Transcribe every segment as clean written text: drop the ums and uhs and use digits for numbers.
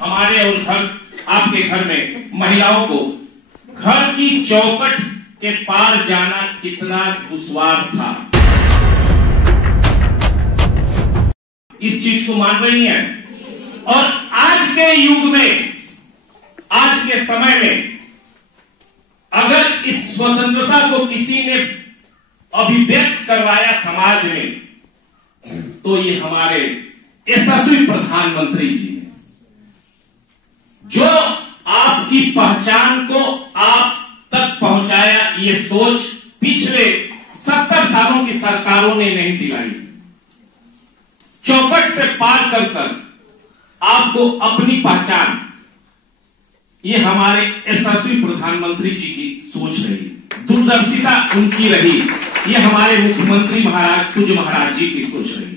हमारे और घर आपके घर में महिलाओं को घर की चौखट के पार जाना कितना दुश्वार था, इस चीज को मान रही हैं। और आज के युग में, आज के समय में अगर इस स्वतंत्रता को किसी ने अभिव्यक्त करवाया समाज में, तो ये हमारे यशस्वी प्रधानमंत्री जी ने, जो आपकी पहचान को आप तक पहुंचाया। ये सोच पिछले 70 सालों की सरकारों ने नहीं दिलाई। चौखट से पार कर आपको अपनी पहचान, ये हमारे यशस्वी प्रधानमंत्री जी की सोच रही, दूरदर्शिता उनकी रही, ये हमारे मुख्यमंत्री महाराज पूज्य महाराज जी की सोच रही।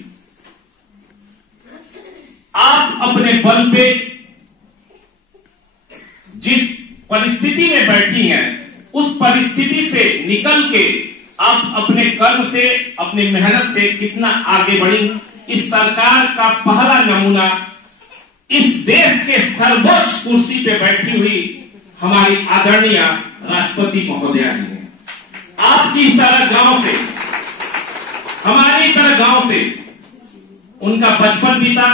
आप अपने बल पे जिस परिस्थिति में बैठी हैं, उस परिस्थिति से निकल के आप अपने कर्म से, अपनी मेहनत से कितना आगे बढ़ी। इस सरकार का पहला नमूना इस देश के सर्वोच्च कुर्सी पे बैठी हुई हमारी आदरणीय राष्ट्रपति महोदया जी ने। आपकी तरह गांव से, हमारी तरह गांव से उनका बचपन बीता,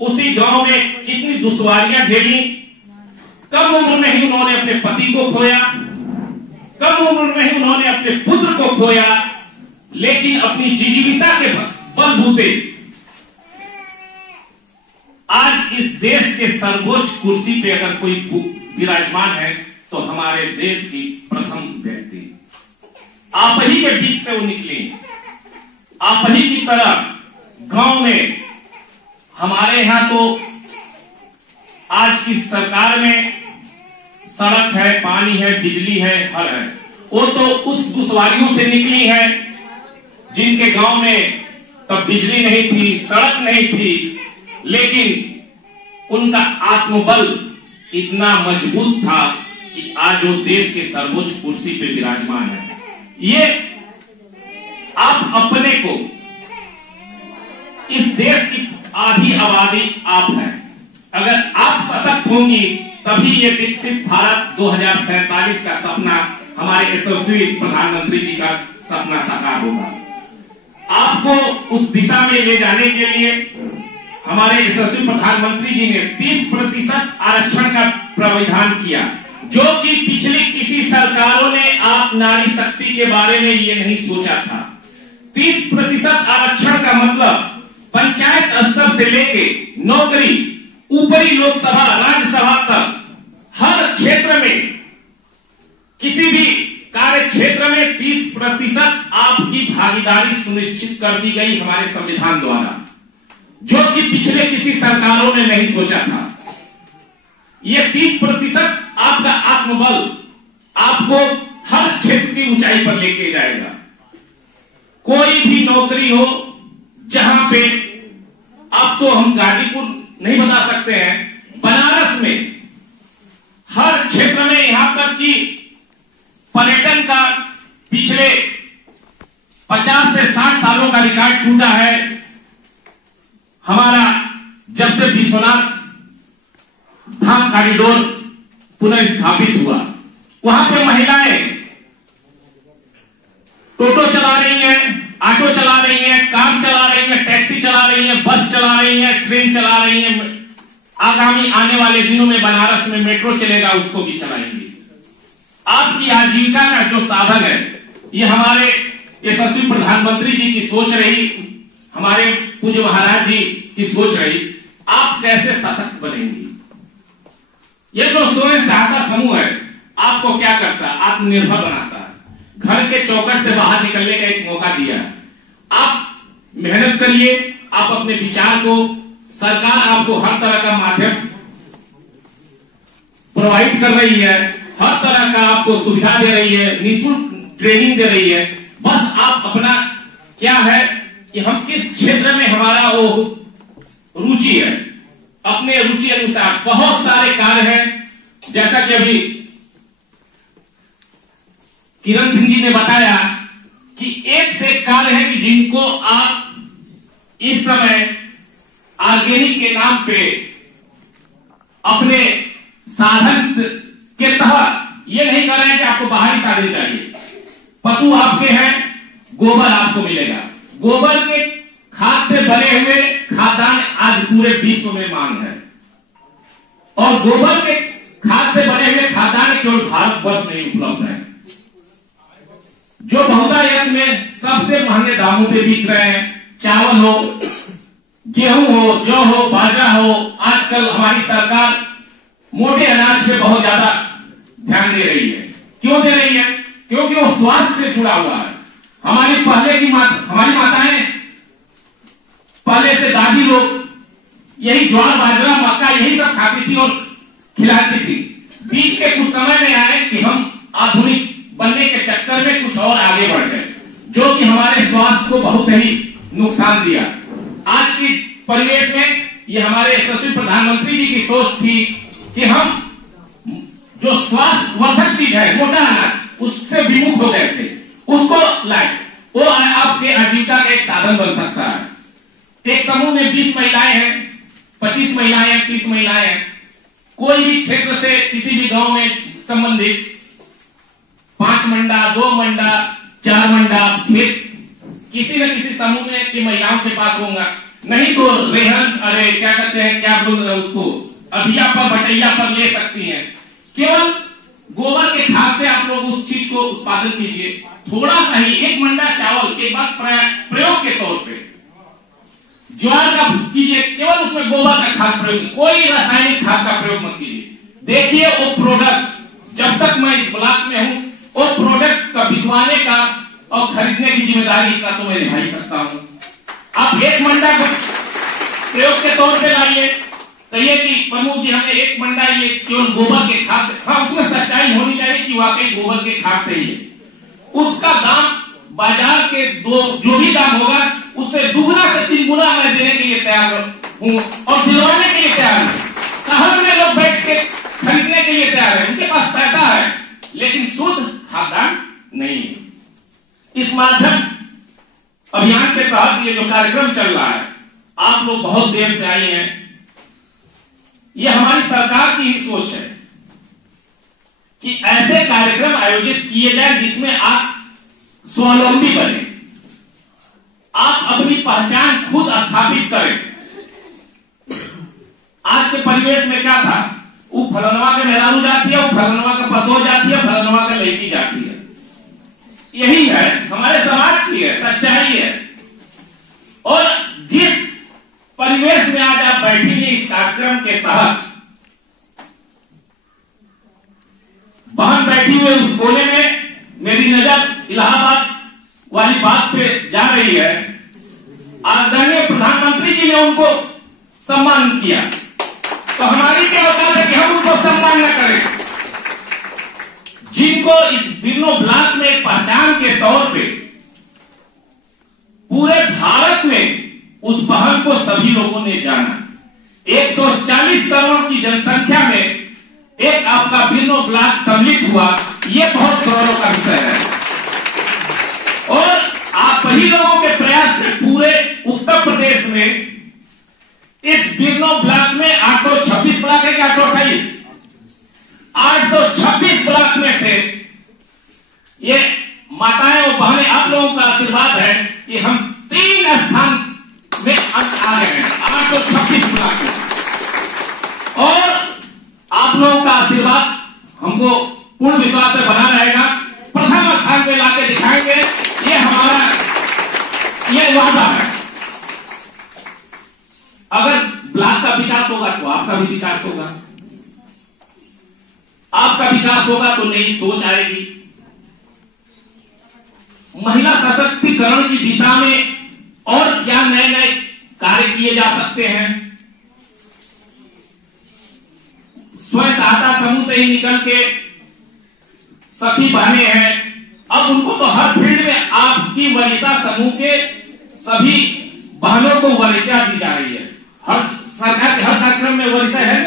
उसी गांव में कितनी दुश्वारियां झेली। कम उम्र में ही उन्होंने अपने पति को खोया, कम उम्र में ही उन्होंने अपने पुत्र को खोया, लेकिन अपनी जिजीविका के बलबूते आज इस देश के सर्वोच्च कुर्सी पे अगर कोई विराजमान है तो हमारे देश की प्रथम व्यक्ति आप ही के बीच से वो निकली। आप ही की तरह गांव में, हमारे यहां तो आज की सरकार में सड़क है, पानी है, बिजली है, हर है, वो तो उस दुश्वारियों से निकली है जिनके गांव में तब बिजली नहीं थी, सड़क नहीं थी, लेकिन उनका आत्मबल इतना मजबूत था कि आज वो देश के सर्वोच्च कुर्सी पे विराजमान है। ये आप अपने को, इस देश की आधी आबादी आप हैं। अगर आप सशक्त होंगी तभी ये विकसित भारत 2047 का सपना, हमारे यशस्वी प्रधानमंत्री जी का सपना साकार होगा। आपको उस दिशा में ले जाने के लिए हमारे यशस्वी प्रधानमंत्री जी ने 30% आरक्षण का प्रावधान किया, जो कि पिछली किसी सरकारों ने आप नारी शक्ति के बारे में ये नहीं सोचा था। 30% आरक्षण का मतलब पंचायत स्तर से लेके नौकरी, ऊपरी लोकसभा, राज्यसभा तक हर क्षेत्र में, किसी भी कार्य क्षेत्र में 30% आपकी भागीदारी सुनिश्चित कर दी गई हमारे संविधान द्वारा, जो कि पिछले किसी सरकारों ने नहीं सोचा था। ये 30% आपका आत्मबल आपको हर क्षेत्र की ऊंचाई पर लेके जाएगा। कोई भी नौकरी हो, जहां पे आप तो हम गाजीपुर नहीं बता सकते हैं, बनारस में हर क्षेत्र में, यहां तक कि पर्यटन का पिछले 50 से 60 सालों का रिकॉर्ड टूटा है। हमारा जब से विश्वनाथ धाम कॉरिडोर पुनः स्थापित हुआ, वहां पे महिलाएं टोटो चला रही हैं, ऑटो चला रही हैं, कार चला रही हैं, टैक्सी चला रही हैं, बस चला रही हैं, ट्रेन चला रही हैं। आगामी आने वाले दिनों में बनारस में मेट्रो चलेगा, उसको भी चलाएंगे। आपकी आजीविका का जो साधन है, ये हमारे यशस्वी प्रधानमंत्री जी की सोच रही, हमारे पूज्य महाराज जी की सोच रही। आप कैसे सशक्त बनेंगी? ये जो स्वयं सहायता समूह है, आपको क्या करता है? आत्मनिर्भर बनाता है, घर के चौखट से बाहर निकलने का एक मौका दिया है। आप मेहनत करिए, आप अपने विचार को, सरकार आपको हर तरह का माध्यम प्रोवाइड कर रही है, हर तरह का आपको सुविधा दे रही है, निःशुल्क ट्रेनिंग दे रही है। बस आप अपना क्या है कि हम किस क्षेत्र में हमारा वो रुचि है, अपने रुचि अनुसार बहुत सारे कार्य हैं। जैसा कि अभी किरण सिंह जी ने बताया कि एक से एक कार्य है कि जिनको आप इस समय ऑर्गेनिक के नाम पे अपने साधन के तहत ये नहीं कर रहे हैं कि आपको बाहरी साधन चाहिए। पशु आपके हैं, गोबर आपको मिलेगा। गोबर के खाद से बने हुए खाद्यान्न आज पूरे विश्व में मांग है, और गोबर के खाद से बने हुए खाद्यान्न केवल भारतवर्ष में उपलब्ध है, जो बहुतायत में सबसे महंगे दामों पे बिक रहे हैं। चावल हो, गेहूं हो, जौ हो, बाजरा हो, आजकल हमारी सरकार मोटे अनाज पे बहुत ज्यादा ध्यान दे रही है। क्यों दे रही है? क्योंकि वो स्वास्थ्य से जुड़ा हुआ है। हमारी माताएं, पहले से दादी लोग यही ज्वार, बाजरा, मक्का यही सब खाती थी और खिलाती थी। बीच के कुछ समय में आए कि हम आधुनिक बनने के चक्कर में कुछ और आगे बढ़ गए, जो कि हमारे स्वास्थ्य को बहुत ही नुकसान दिया। आज की परिवेश में ये हमारे यशस्वी प्रधानमंत्री जी की सोच थी कि हम जो स्वास्थ्य वर्धक चीज है, मोटा अनाज, उससे विमुख हो गए थे, उसको लाए। वो आपके आजीविका का एक साधन बन सकता है। एक समूह में 20 महिलाएं हैं, 25 महिलाएं हैं, 30 महिलाएं हैं। कोई भी क्षेत्र से किसी भी गांव में संबंधित 5 मंडा, 2 मंडा, 4 मंडा खेत किसी न किसी समूह में की महिलाओं के पास होगा। नहीं तो रेहन, अरे क्या कहते हैं, क्या बोल रहे उसको, अभिया पर, बटैया पर ले सकती हैं। केवल गोबर के खाद से आप लोग उस चीज को उत्पादन कीजिए, थोड़ा सा ही, 1 मंडा चावल एक बार प्रयोग के तौर पे ज्वार का कीजिए, केवल उसमें गोबर का खाद प्रयोग, कोई रासायनिक खाद का प्रयोग मत कीजिए। देखिए वो प्रोडक्ट, जब तक मैं इस ब्लॉक में हूं, वो प्रोडक्ट का बिकवाने का और खरीदने की जिम्मेदारी का तो मैं निभा सकता हूं। आप 1 मंडा को प्रयोग के तौर पे लाइए, कहिए कि प्रमुख जी हमें 1 मंडा ये केवल गोबर के खाद से, हाँ उसमें सच्चाई होनी चाहिए कि वाकई गोबर के खाद से ही है। उसका दाम बाजार के जो भी दाम होगा उससे 2 से 3 गुना मैं देने के लिए तैयार हूं और दिलवाने के लिए तैयार हूं। शहर में लोग बैठ के खरीदने के लिए तैयार है, उनके पास पैसा है, लेकिन शुद्ध खाद्यान्न नहीं है। इस माध्यम अभियान के तहत ये जो कार्यक्रम चल रहा है, आप लोग बहुत देर से आई हैं, ये हमारी सरकार की ही सोच है कि ऐसे कार्यक्रम आयोजित किए जाए जिसमें आप स्वावलंबी बने, आप अपनी पहचान खुद स्थापित करें। आज के परिवेश में क्या था, वो फलनवा के मेहरारू जाती है, वो फलनवा का पतो जाती है, फलनवा का लड़की जाती है। यही है हमारे समाज की है, सच्चाई है। और जिस परिवेश में आज आप बैठेंगे इस कार्यक्रम के तहत, बहन बैठी हुए उस कोने में मेरी नजर इलाहाबाद वाली बात पे जा रही है। आदरणीय प्रधानमंत्री जी ने उनको सम्मान किया, तो हमारी क्या औकात है कि हम उनको सम्मान न करें, जिनको इस बिरनो ब्लॉक में एक पहचान के तौर पे पूरे भारत में उस बहन को सभी लोगों ने जाना। 140 करोड़ की जनसंख्या में एक आपका बिरनो ब्लॉक सम्मिलित हुआ, यह बहुत गौरव का विषय है। और आप ही लोगों के प्रयास से पूरे उत्तर प्रदेश में इस बिरनो ब्लॉक में 826 ब्लॉक है कि 828, 826 ब्लॉक में से ये माताएं और बहनें, आप लोगों का आशीर्वाद है कि हम 3 स्थान में आ गए हैं 826 ब्लॉक में। और आप लोगों का आशीर्वाद हमको पूर्ण विश्वास से बना रहेगा, प्रथम स्थान पे लाके दिखाएंगे, ये हमारा ये वादा है। अगर ब्लॉक का विकास होगा तो आपका भी विकास होगा, आपका विकास होगा तो नई सोच आएगी। महिला सशक्तिकरण की दिशा में और क्या नए नए कार्य किए जा सकते हैं। स्वयं सहायता समूह से ही निकल के सखी बहनें हैं, अब उनको तो हर फील्ड में आपकी वरीयता समूह के सभी बहनों को वरीयता दी जा रही है। हर सरकार के हर कार्यक्रम में वरीयता है।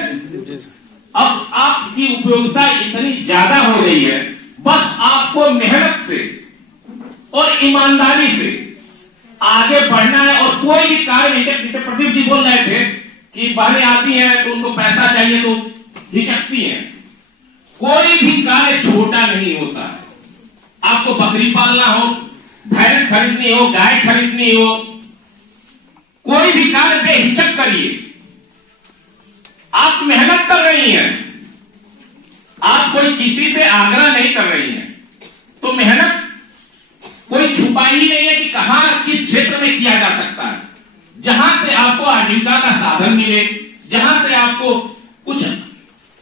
अब आपकी उपयोगिता इतनी ज्यादा हो गई है, बस आपको मेहनत से और ईमानदारी से आगे बढ़ना है। और कोई भी कार्य नहीं, जैसे प्रदीप जी बोल रहे थे कि बहनें आती हैं तो उनको पैसा चाहिए तो हिचकती हैं। कोई भी कार्य छोटा नहीं होता है। आपको बकरी पालना हो, भैंस खरीदनी हो, गाय खरीदनी हो, कोई भी कार्य बेहिचक करिए। आप मेहनत कर रही हैं, आप कोई किसी से आग्रह नहीं कर रही हैं, तो मेहनत कोई छुपाई ही नहीं है कि कहां किस क्षेत्र में किया जा सकता है। जहां से आपको आजीविका का साधन मिले, जहां से आपको कुछ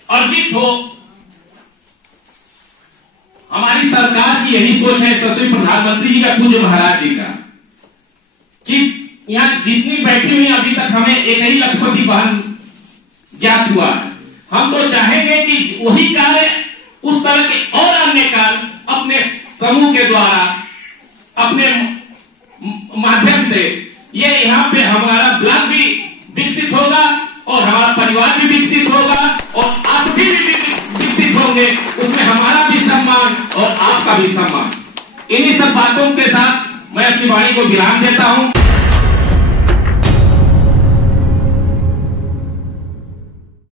अर्जित हो। हमारी सरकार की यही सोच है, यशस्वी प्रधानमंत्री जी का, पूज्य महाराज जी का, कि यहां जितनी बैठी हुई अभी तक हमें एक ही लखपति बहन ज्ञात हुआ है। हम तो चाहेंगे कि वही कार्य, उस तरह के और अन्य कार्य अपने समूह के द्वारा, अपने माध्यम से, ये यहाँ पे हमारा ब्लॉक भी विकसित होगा और हमारा परिवार भी विकसित होगा और आप भी विकसित होंगे। उसमें हमारा भी सम्मान और आपका भी सम्मान। इन्हीं सब बातों के साथ मैं अपनी वाणी को विराम देता हूं।